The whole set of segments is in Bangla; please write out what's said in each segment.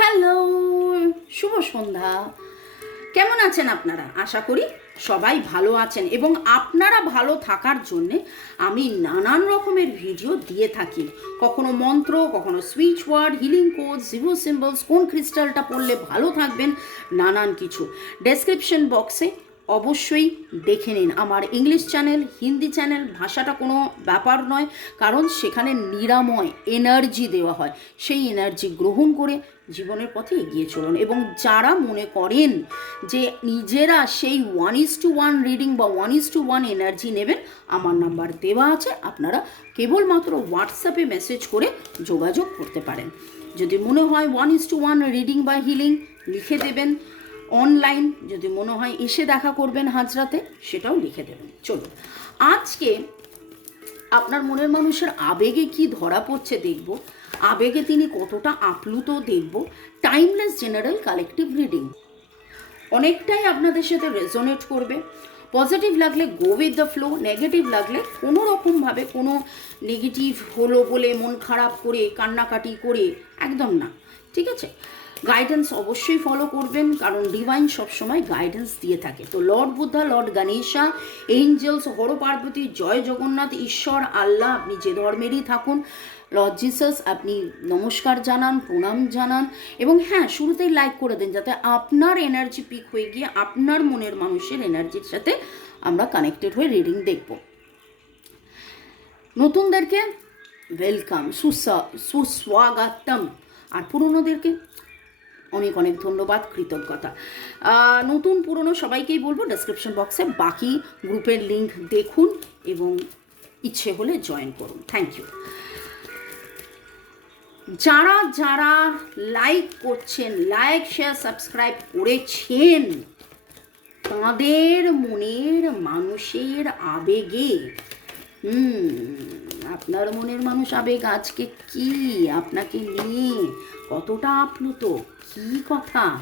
হ্যালো, শুভ সন্ধ্যা। কেমন আছেন আপনারা? আশা করি সবাই ভালো আছেন এবং আপনারা ভালো থাকার জন্যে আমি নানান রকমের ভিডিও দিয়ে থাকি। কখনো মন্ত্র, কখনো switch word healing code Zibu symbols কোন ক্রিস্টালটা পড়লে ভালো থাকবেন, নানান কিছু। ডেসক্রিপশন বক্সে অবশ্যই দেখে নিন। আমার ইংলিশ চ্যানেল হিন্দি চ্যানেল ভাষাটা কোনো ব্যাপার নয়, কারণ সেখানে নিরাময় এনার্জি দেওয়া হয়। সেই এনার্জি গ্রহণ করে জীবনের পথে এগিয়ে চলুন এবং যারা মনে করেন যে নিজেরা সেই one is to one reading বা one is to one energy নেবেন, আমার নাম্বার দেওয়া আছে, আপনারা কেবলমাত্র হোয়াটসঅ্যাপে মেসেজ করে যোগাযোগ করতে পারেন। যদি মনে হয় one is to one reading বা হিলিং লিখে দেবেন। অনলাইন যদি মনে হয় এসে দেখা করবেন হাজরাতে, সেটাও লিখে দেবেন। চলুন, আজকে আপনার মনের মানুষের আবেগে কি ধরা পড়ছে দেখব, আবেগে তিনি কতটা আপ্লুত দেখব টাইমলেস জেনারেল কালেকটিভ রিডিং অনেকটাই আপনাদের সাথে রেজোনেট করবে। পজিটিভ লাগলে go with the flow negative লাগলে কোনো রকমভাবে কোনো নেগেটিভ হলো বলে মন খারাপ করে, কান্নাকাটি করে, একদম না। ঠিক আছে? গাইডেন্স অবশ্যই ফলো করবেন, কারণ ডিভাইন সবসময় গাইডেন্স দিয়ে থাকে। তো Lord Buddha Lord Ganesha angels Har Parvati জয় জগন্নাথ ঈশ্বর আল্লাহ আপনি যে ধর্মেরই থাকুন লর্ড জিসাস আপনি নমস্কার জানান, প্রণাম জানান, এবং হ্যাঁ শুরুতেই লাইক করে দিন যাতে আপনার এনার্জি পিক হয়ে গিয়ে আপনার মনের মানুষের এনার্জির সাথে আমরা কানেক্টেড হয়ে রিডিং দেখব। নতুনদেরকে ওয়েলকাম সুসা, সুস্বাগতম। আর পুরনোদেরকে অনেক অনেক ধন্যবাদ, কৃতজ্ঞতা। নতুন, পুরনো সবাইকেই বলব ডেসক্রিপশন বক্সে বাকি গ্রুপের লিঙ্ক দেখুন এবং ইচ্ছে হলে জয়েন করুন। থ্যাংক ইউ যারা যারা লাইক করছেন লাইক শেয়ার সাবস্ক্রাইব করেছেন, তাদের মনের মানুষের আবেগে হুম, আপনার মনের মানুষ আবেগ, আজকে কি? আপনাকে নিয়ে কতটা আপ্লুত? কি কথা?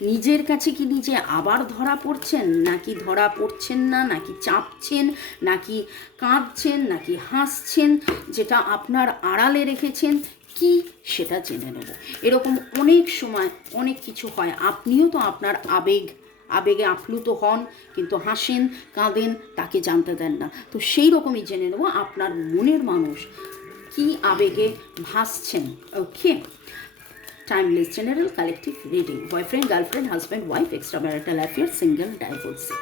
নিজের কাছে কি নিজে আবার ধরা পড়ছেন? নাকি ধরা পড়ছেন না? নাকি চাপছেন? নাকি কাঁদছেন? নাকি হাসছেন? যেটা আপনার আড়ালে রেখেছেন? কি? সেটা জেনে নেব। এরকম অনেক সময় অনেক কিছু হয়। আপনিও তো আপনার আবেগ আবেগে আপ্লুত হন, কিন্তু হাসেন, কাঁদেন, তাকে জানতে দেন না। তো সেই রকমই জেনে নেব আপনার মনের মানুষ কি আবেগে ভাসছেন। Okay. Timeless general collective reading boyfriend girlfriend husband wife extra marital affair single divorcee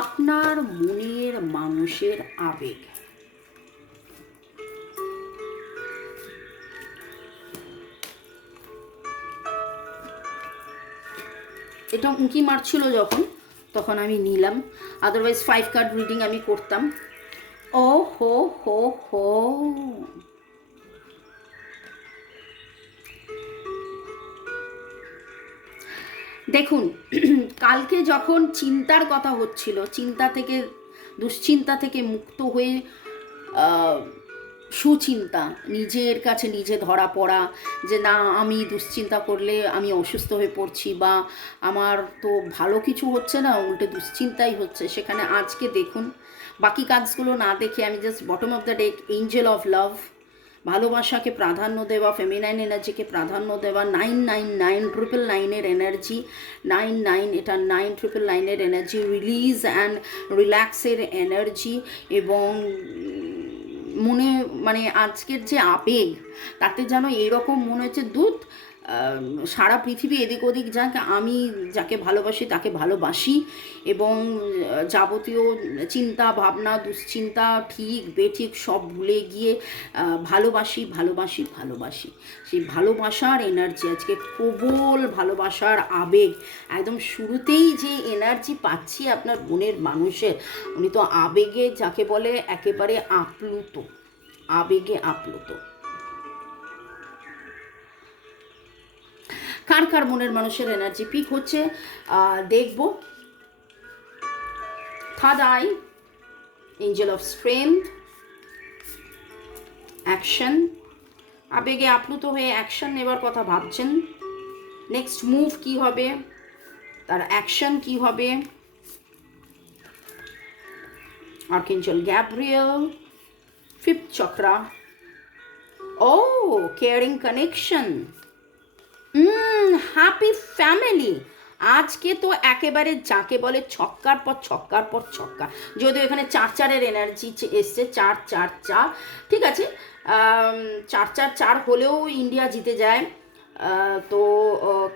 আপনার মনের মানুষের আবেগ। এটা উঁকি মারছিল যখন, তখন আমি নিলাম। আদারওয়াইজ ফাইভ কার্ড রিডিং আমি করতাম। ও হো হো হো। দেখুন, কালকে যখন চিন্তার কথা হচ্ছিল, চিন্তা থেকে, দুশ্চিন্তা থেকে মুক্ত হয়ে সুচিন্তা, নিজের কাছে নিজে ধরা পড়া যে না, আমি দুশ্চিন্তা করলে আমি অসুস্থ হয়ে পড়ছি বা আমার তো ভালো কিছু হচ্ছে না, উল্টে দুশ্চিন্তাই হচ্ছে। সেখানে আজকে দেখুন, বাকি কাজগুলো না দেখে আমি just bottom of the deck angel of love ভালোবাসাকে প্রাধান্য দেওয়া ফেমিনাইন এনার্জিকে প্রাধান্য দেওয়া নাইন নাইন নাইন ট্রিপল নাইনের এনার্জি নাইন নাইন এটা নাইন ট্রিপল নাইনের এনার্জি রিলিজ অ্যান্ড রিল্যাক্সের এনার্জি এবং মনে মানে আজকের যে আবেগ তাতে যেন এরকম মনে হচ্ছে দুধ সারা পৃথিবী এদিক ওদিক যাকে আমি যাকে ভালোবাসি তাকে ভালোবাসি এবং যাবতীয় চিন্তা, ভাবনা, দুশ্চিন্তা ঠিক, বেঠিক সব ভুলে গিয়ে ভালোবাসি ভালোবাসি ভালোবাসি। সেই ভালোবাসার এনার্জি আজকে প্রবল ভালোবাসার আবেগ। একদম শুরুতেই যে এনার্জি পাচ্ছি আপনার বোনের মানুষের, উনি তো আবেগে যাকে বলে একেবারে আপ্লুত, আবেগে আপ্লুত। কার কার মনের মানুষের এনার্জি পিক হচ্ছে? দেখব। Third eye angel of strength action আবেগে আপ্লুত হয়ে অ্যাকশন নেবার কথা ভাবছেন। নেক্সট মুভ কি হবে? তার অ্যাকশন কি হবে? আর্কেঞ্জেল গ্যাব্রিয়েল ফিফথ চক্রা ও caring connection hmm happy family আজকে তো একেবারে যাকে বলে ছক্কার পর ছক্কার পর ছক্কা। যদিও এখানে চার চারের এনার্জি এসছে, চার চার চার। ঠিক আছে? চার চার চার হলেও ইন্ডিয়া জিতে যায়। তো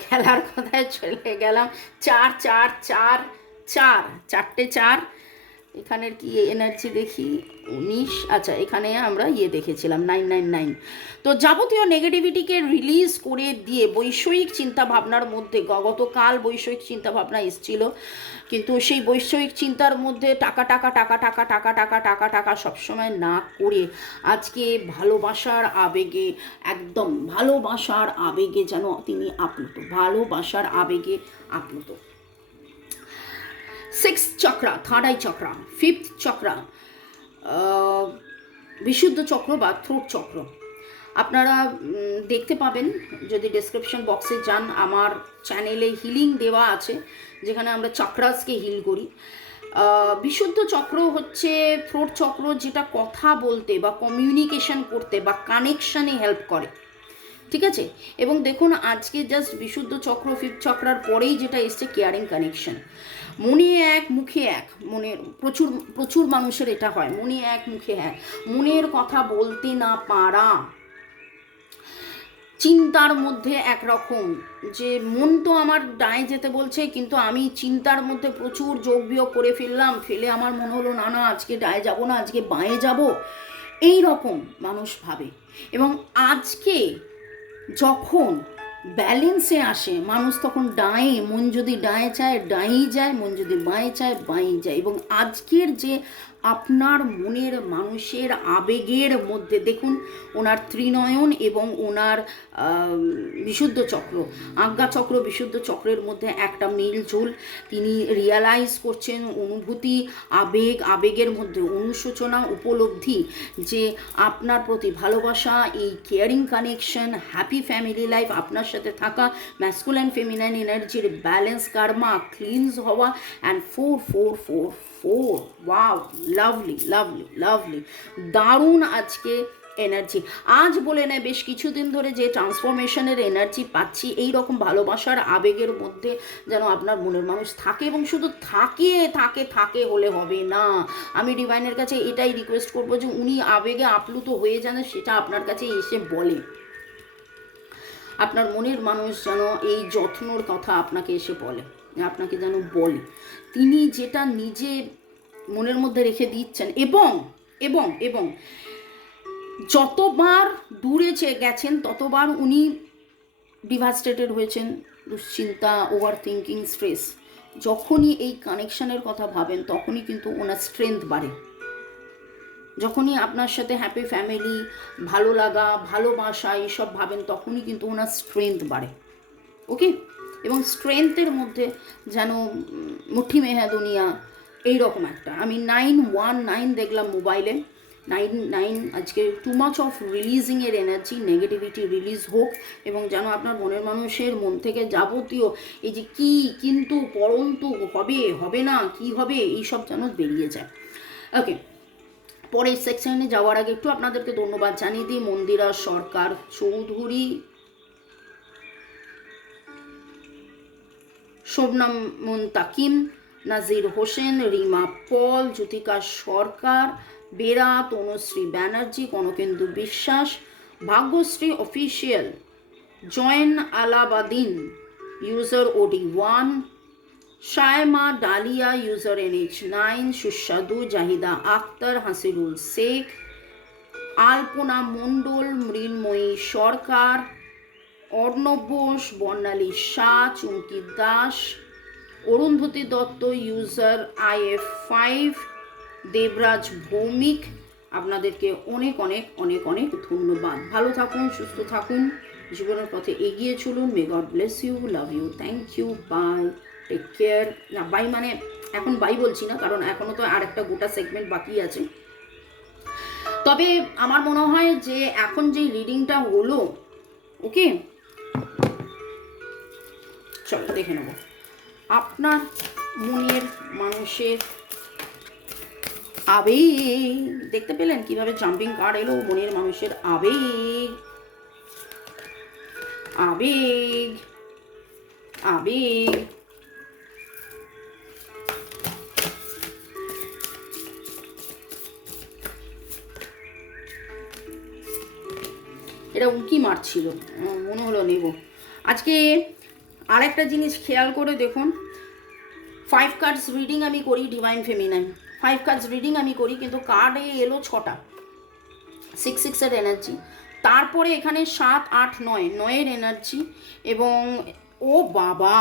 খেলার কথায় চলে গেলাম। চার চার চার চার, চারটে চার। এখানের কি এনার্জি দেখি? উনিশ। আচ্ছা এখানে আমরা ইয়ে দেখেছিলাম, নাইন নাইন নাইন। তো যাবতীয় নেগেটিভিটিকে রিলিজ করে দিয়ে বৈষয়িক চিন্তা ভাবনার মধ্যে গতকাল বৈষয়িক চিন্তা ভাবনা এসছিল। কিন্তু সেই বৈষয়িক চিন্তার মধ্যে টাকা টাকা টাকা টাকা টাকা টাকা টাকা টাকা সবসময় না করে আজকে ভালোবাসার আবেগে, একদম ভালোবাসার আবেগে যেন তিনি আপ্লুত, ভালোবাসার আবেগে আপ্লুত। Six chakra third eye chakra fifth chakra বিশুদ্ধ চক্র বা থ্রোট চক্র আপনারা দেখতে পাবেন, যদি ডেসক্রিপশন বক্সে যান, আমার চ্যানেলে হিলিং দেওয়া আছে, যেখানে আমরা চক্রাসকে হিল করি। বিশুদ্ধ চক্র হচ্ছে থ্রোট চক্র যেটা কথা বলতে বা কমিউনিকেশন করতে বা কানেকশানে হেল্প করে। ঠিক আছে? এবং দেখুন, আজকে জাস্ট বিশুদ্ধ চক্র ফিফথ চক্রার পরেই যেটা এসছে কেয়ারিং কানেকশন মনে এক, মুখে এক মনের প্রচুর প্রচুর মানুষের এটা হয়। মনে এক, মুখে এক। মনের কথা বলতে না পারা। চিন্তার মধ্যে একরকম। যে মন তো আমার ডায়ে যেতে বলছে, কিন্তু আমি চিন্তার মধ্যে প্রচুর যোগ বিয়োগ করে ফেললাম। ফেলে আমার মনে হলো, না না, আজকে ডায়ে যাব না, আজকে বাঁয়ে যাব। এই রকম মানুষ ভাবে। এবং আজকে যখন ব্যালেন্সে আসে, মানুষ তখন ডায়ে, মন যদি ডায়ে চায়, ডায়েই যায়, মন যদি বাঁয়ে চায় বাঁয়ে যায়। এবং আজকের যে আপনার মনের মানুষের আবেগের মধ্যে দেখুন, ওনার ত্রিনয়ন এবং ওনার বিশুদ্ধ চক্র, আজ্ঞা চক্র, বিশুদ্ধ চক্রের মধ্যে একটা মিলঝুল। তিনি রিয়ালাইজ করছেন অনুভূতি, আবেগ, আবেগের মধ্যে অনুশোচনা, উপলব্ধি যে আপনার প্রতি ভালোবাসা, এই caring connection happy family life আপনার সাথে থাকা ম্যাসকুলাইন ফেমিনাইন এনার্জির ব্যালেন্স কার্মা ক্লিনস হওয়া and four four four four wow lovely lovely lovely দারুণ আজকে এনার্জি আজ বলে নেয় বেশ কিছুদিন ধরে যে ট্রান্সফরমেশনের এনার্জি পাচ্ছি, এই রকম ভালোবাসার আবেগের মধ্যে যেন আপনার মনের মানুষ থাকে এবং শুধু থাকে থাকে থাকে হলে হবে না। আমি ডিভাইনের কাছে এটাই রিকোয়েস্ট করব যে উনি আবেগে আপ্লুত হয়ে যেন, সেটা আপনার কাছে এসে বলে। আপনার মনের মানুষ যেন এই যত্নর কথা আপনাকে এসে বলে। আপনাকে যেন বলে, তিনি যেটা নিজে মনের মধ্যে রেখে দিচ্ছেন এবং এবং এবং যতবার দূরে গেছেন, ততবার উনি ডিভাস্টেটেড হয়েছেন, দুশ্চিন্তা ওভার থিঙ্কিং স্ট্রেস যখনই এই কানেকশনের কথা ভাবেন, তখনই কিন্তু ওনার স্ট্রেংথ বাড়ে। যখনই আপনার সাথে হ্যাপি ফ্যামিলি ভালো লাগা, ভালোবাসা, এইসব ভাবেন, তখনই কিন্তু ওনার স্ট্রেংথ বাড়ে। ওকে এবং স্ট্রেংথের মধ্যে যেন মুঠি মেহা দুনিয়া এইরকম একটা। আমি নাইন ওয়ান নাইন দেখলাম মোবাইলে নাইন নাইন আজকে টু মাচ অফ রিলিজিংয়ের এনার্জি নেগেটিভিটি রিলিজ হোক এবং যেন আপনার মনের মানুষের মন থেকে যাবতীয় এই যে কি কিন্তু পরন্তু হবে হবে না, কি হবে এইসব যেন বেরিয়ে যায়। ওকে পরের সেকশনে যাওয়ার আগে একটু আপনাদেরকে ধন্যবাদ জানিয়ে দিই। মন্দিরা সরকার চৌধুরী শোভনাম মুন্তাকিম, নাজির হোসেন, রিমা পল, জ্যোতিকা সরকার, Bera, Tanushree Banerjee, Kanakendu Biswas, Bhagyashree official, Zain Alabadin, user OD one, Shayma Dalia, user NH nine, সুস্বাদু Zahida Akhtar Hasirul Sheikh, Alpana Mondal, Mrinmoyee Sarkar Arnab Ghosh Barnali Shah, Chumki Das, Arundhati Dutta user IF five Debraj Bhowmik. আপনাদেরকে অনেক অনেক অনেক অনেক ধন্যবাদ। ভালো থাকুন, সুস্থ থাকুন। জীবনের পথে এগিয়ে চলুন। May God bless you love you thank you bye take care না বাই মানে এখন বাই বলছি না, কারণ এখনও তো আর একটা গোটা সেগমেন্ট বাকি আছে। তবে আমার মনে হয় যে এখন যে রিডিংটা হলো ওকে চলো দেখে নেব। আপনার মনের মানুষের আবেগ। দেখতে পেলেন কীভাবে জাম্পিং কার্ড এলো? মনের মানুষের আবেগ। আবেগ। আবেগ। এটা উঁকি মারছিল। মনে হলো নেব। আজকে আরেকটা জিনিস খেয়াল করে দেখুন ফাইভ কার্ডস রিডিং আমি করি divine feminine five cards reading আমি করি, কিন্তু কার্ডে এলো ছটা। সিক্স সিক্সের এনার্জি তারপরে এখানে সাত, আট, নয়, নয়ের এনার্জি এবং ও বাবা!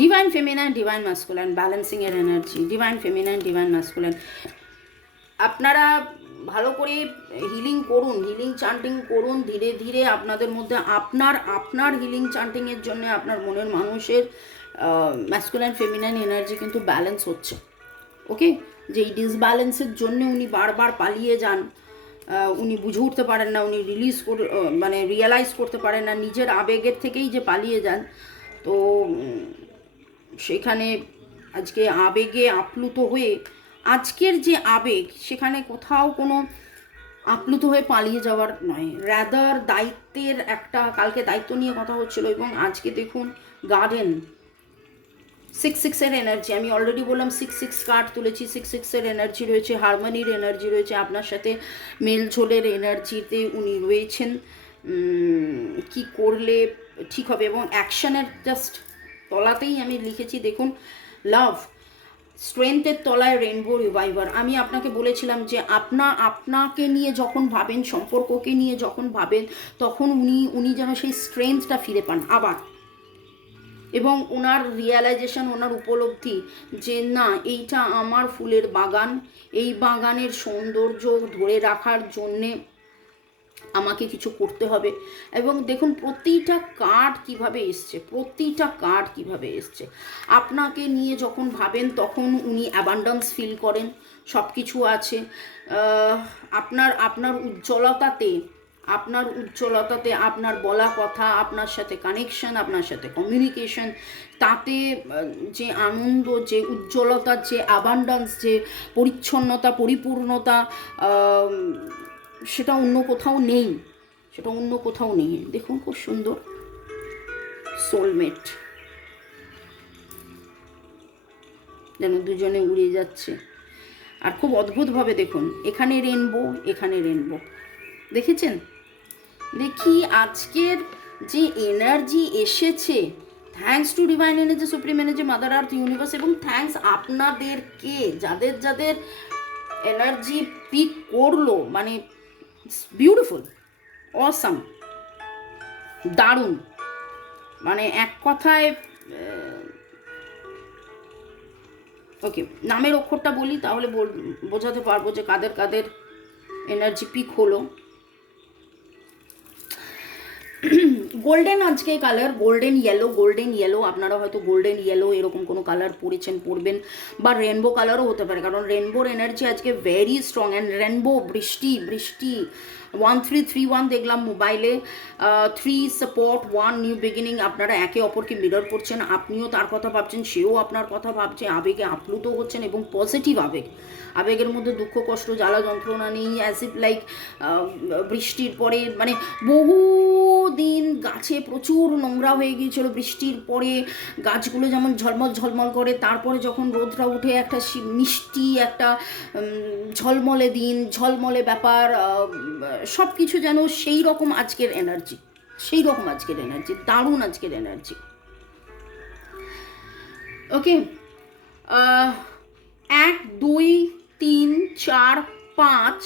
Divine feminine divine masculine balancing এর energy divine feminine divine masculine আপনারা ভালো করে হিলিং করুন হিলিং চান্টিং করুন, ধীরে ধীরে আপনাদের মধ্যে আপনার আপনার হিলিং চান্টিংয়ের জন্য আপনার মনের মানুষের ম্যাসকুলাইন ফেমিনাইন এনার্জি কিন্তু ব্যালেন্স হচ্ছে। ওকে যে এই ডিসব্যালেন্সের জন্য উনি বারবার পালিয়ে যান উনি বুঝে উঠতে পারেন না, উনি রিলিজ মানে রিয়েলাইজ করতে পারেন না, নিজের আবেগের থেকেই যে পালিয়ে যান, তো সেখানে আজকে আবেগে আপ্লুত হয়ে আজকের যে আবেগ, সেখানে কোথাও কোনো আপ্লুত হয়ে পালিয়ে যাওয়ার নয়। রাদার দায়িত্বের একটা, কালকে দায়িত্ব নিয়ে কথা হচ্ছিল এবং আজকে দেখুন গার্ডেন সিক্স সিক্সের এনার্জি আমি অলরেডি বললাম সিক্স সিক্স কার্ড তুলেছি সিক্স সিক্সের এনার্জি রয়েছে হারমোনির এনার্জি রয়েছে, আপনার সাথে মেলঝোলের এনার্জিতে উনি রয়েছেন। কি করলে ঠিক হবে? এবং অ্যাকশনের জাস্ট তলাতেই আমি লিখেছি, দেখুন লাভ স্ট্রেংথের তলায় রেনবো রিভাইভার আমি আপনাকে বলেছিলাম যে আপনা, আপনাকে নিয়ে যখন ভাবেন, সম্পর্ককে নিয়ে যখন ভাবেন, তখন উনি উনি যেন সেই স্ট্রেংথটা ফিরে পান আবার। এবং ওনার রিয়ালাইজেশন ওনার উপলব্ধি যে না, এইটা আমার ফুলের বাগান, এই বাগানের সৌন্দর্য ধরে রাখার জন্যে আমাকে কিছু করতে হবে। এবং দেখুন, প্রতিটা কার্ড কীভাবে এসছে, প্রতিটা কার্ড কীভাবে এসছে। আপনাকে নিয়ে যখন ভাবেন, তখন উনি অ্যাবান্ডান্স ফিল করেন সব কিছু আছে আপনার আপনার উজ্জ্বলতাতে আপনার উজ্জ্বলতাতে আপনার বলা কথা, আপনার সাথে কানেকশন আপনার সাথে কমিউনিকেশন তাতে যে আনন্দ, যে উজ্জ্বলতা, যে অ্যাবান্ডান্স যে পরিচ্ছন্নতা, পরিপূর্ণতা সেটা অন্য কোথাও নেই। সেটা অন্য কোথাও নেই। দেখুন খুব সুন্দর সোলমেট যেন দুজনে উড়ে যাচ্ছে। আর খুব অদ্ভুতভাবে দেখুন, এখানে রেনবো এখানে রেনবো দেখেছেন? দেখি আজকের যে এনার্জি এসেছে thanks to divine energy supreme energy mother earth universe এবং থ্যাঙ্কস আপনাদেরকে, যাদের যাদের এনার্জি পিক করল মানে বিউটিফুল অসাম দারুণ। মানে এক কথায় ওকে নামের অক্ষরটা বলি, তাহলে বোঝাতে পারব যে কাদের কাদের এনার্জি পিক হলো। গোল্ডেন আজকে colour golden yellow golden yellow আপনারা হয়তো গোল্ডেন ইয়েলো এরকম কোনো কালার পরেছেন, পরবেন, বা রেনবো কালারও হতে পারে, কারণ রেনবোর এনার্জি আজকে ভেরি স্ট্রং অ্যান্ড রেনবো বৃষ্টি বৃষ্টি। ওয়ান থ্রি থ্রি ওয়ান দেখলাম মোবাইলে three support one new beginning আপনারা একে অপরকে মিরর করছেন, আপনিও তার কথা ভাবছেন, সেও আপনার কথা ভাবছে, আবেগে আপ্লুত হচ্ছেন এবং পজিটিভ আবেগ। আবেগের মধ্যে দুঃখ, কষ্ট, জ্বালা, যন্ত্রণা নেই অ্যাজ ইফ লাইক বৃষ্টির পরে মানে বহু দিন গাছে প্রচুর নোংরা হয়ে গিয়েছিল বৃষ্টির পরে। গাছগুলো যেমন ঝলমল ঝলমল করে, তারপরে যখন রোদটা উঠে একটা মিষ্টি একটা ঝলমলে দিন, ঝলমলে ব্যাপার সব কিছু যেন সেই রকম আজকের এনার্জি সেই রকম আজকের এনার্জি দারুণ আজকের এনার্জি ওকে এক, দুই, তিন, চার, পাঁচ,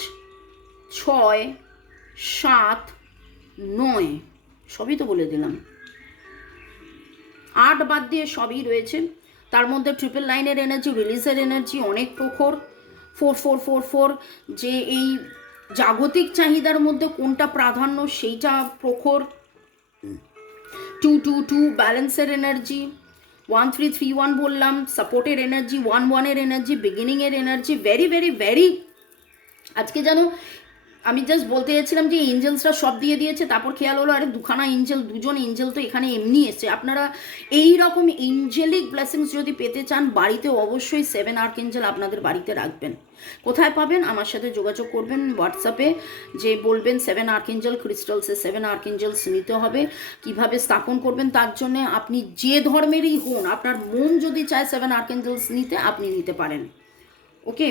ছয়, সাত, নয়। সবই তো বলে দিলাম। আট বাদ দিয়ে সবই রয়েছে। তার মধ্যে ট্রিপল লাইনের এনার্জি রিলিজের এনার্জি অনেক প্রখর। ফোর ফোর ফোর ফোর যে এই জাগতিক চাহিদার মধ্যে কোনটা প্রাধান্য সেইটা প্রখর। টু টু টু ব্যালেন্সের energy one three three one বললাম সাপোর্টের এনার্জি ওয়ান ওয়ানের এনার্জি বিগিনিংয়ের এনার্জি ভেরি ভেরি ভেরি আজকে যেন আমি জাস্ট বলতে চাইছিলাম যে এঞ্জেলসরা সব দিয়ে দিয়েছে, তারপর খেয়াল হলো, আরে দুখানা এঞ্জেল দুজন এঞ্জেল তো এখানে এমনি এসছে। আপনারা এই রকম এঞ্জেলিক ব্লেসিংস যদি পেতে চান, বাড়িতে অবশ্যই সেভেন আর্ক এঞ্জেল আপনাদের বাড়িতে রাখবেন। কোথায় পাবেন? আমার সাথে যোগাযোগ করবেন হোয়াটসঅ্যাপে যে বলবেন সেভেন আর্কেঞ্জেল ক্রিস্টালসে সেভেন আর্কেঞ্জেলস নিতে হবে। কীভাবে স্থাপন করবেন? তার জন্য আপনি যে ধর্মেরই হন, আপনার মন যদি চায় সেভেন আর্কেঞ্জেলস নিতে, আপনি নিতে পারেন। ওকে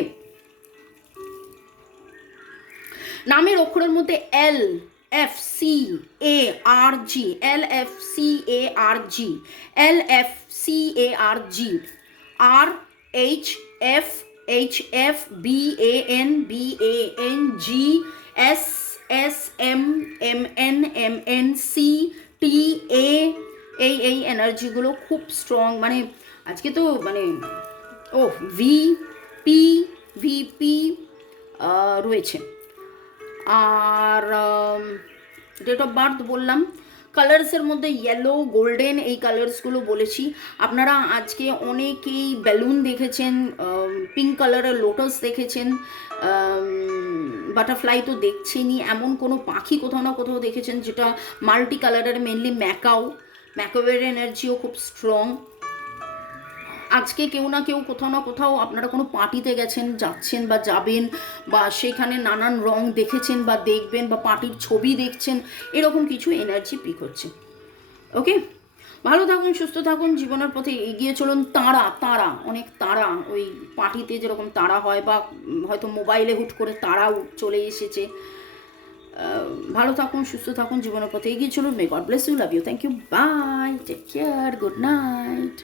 নামের অক্ষরের মধ্যে L F C A R G L F C A R G L F C A R G R H F H F B A N B A N G S S M M N M N C T A এই এই এনার্জিগুলো খুব স্ট্রং মানে আজকে তো মানে ও ভি পি ভিপি রয়েছে। আর ডেট অফ বার্থ বললাম। কালার্সের মধ্যে ইয়েলো গোল্ডেন এই কালার্সগুলো বলেছি। আপনারা আজকে অনেকেই বেলুন দেখেছেন পিঙ্ক কালারের লোটাস দেখেছেন বাটারফ্লাই তো দেখছেনই। এমন কোনো পাখি কোথাও না কোথাও দেখেছেন যেটা মাল্টি কালারের মেনলি ম্যাকাও। ম্যাকাওয়ের এনার্জিও খুব স্ট্রং আজকে কেউ না কেউ কোথাও না কোথাও আপনারা কোনো পার্টিতে গেছেন, যাচ্ছেন বা যাবেন বা সেখানে নানান রং দেখেছেন বা দেখবেন বা পার্টির ছবি দেখছেন, এরকম কিছু এনার্জি পিক হচ্ছে। ওকে ভালো থাকুন, সুস্থ থাকুন, জীবনের পথে এগিয়ে চলুন। তারা তারা, অনেক তারা ওই পার্টিতে যেরকম তারা হয় বা হয়তো মোবাইলে হুট করে তারাও চলে এসেছে। ভালো থাকুন, সুস্থ থাকুন, জীবনের পথে এগিয়ে চলুন। May God bless you love you thank you bye take care good night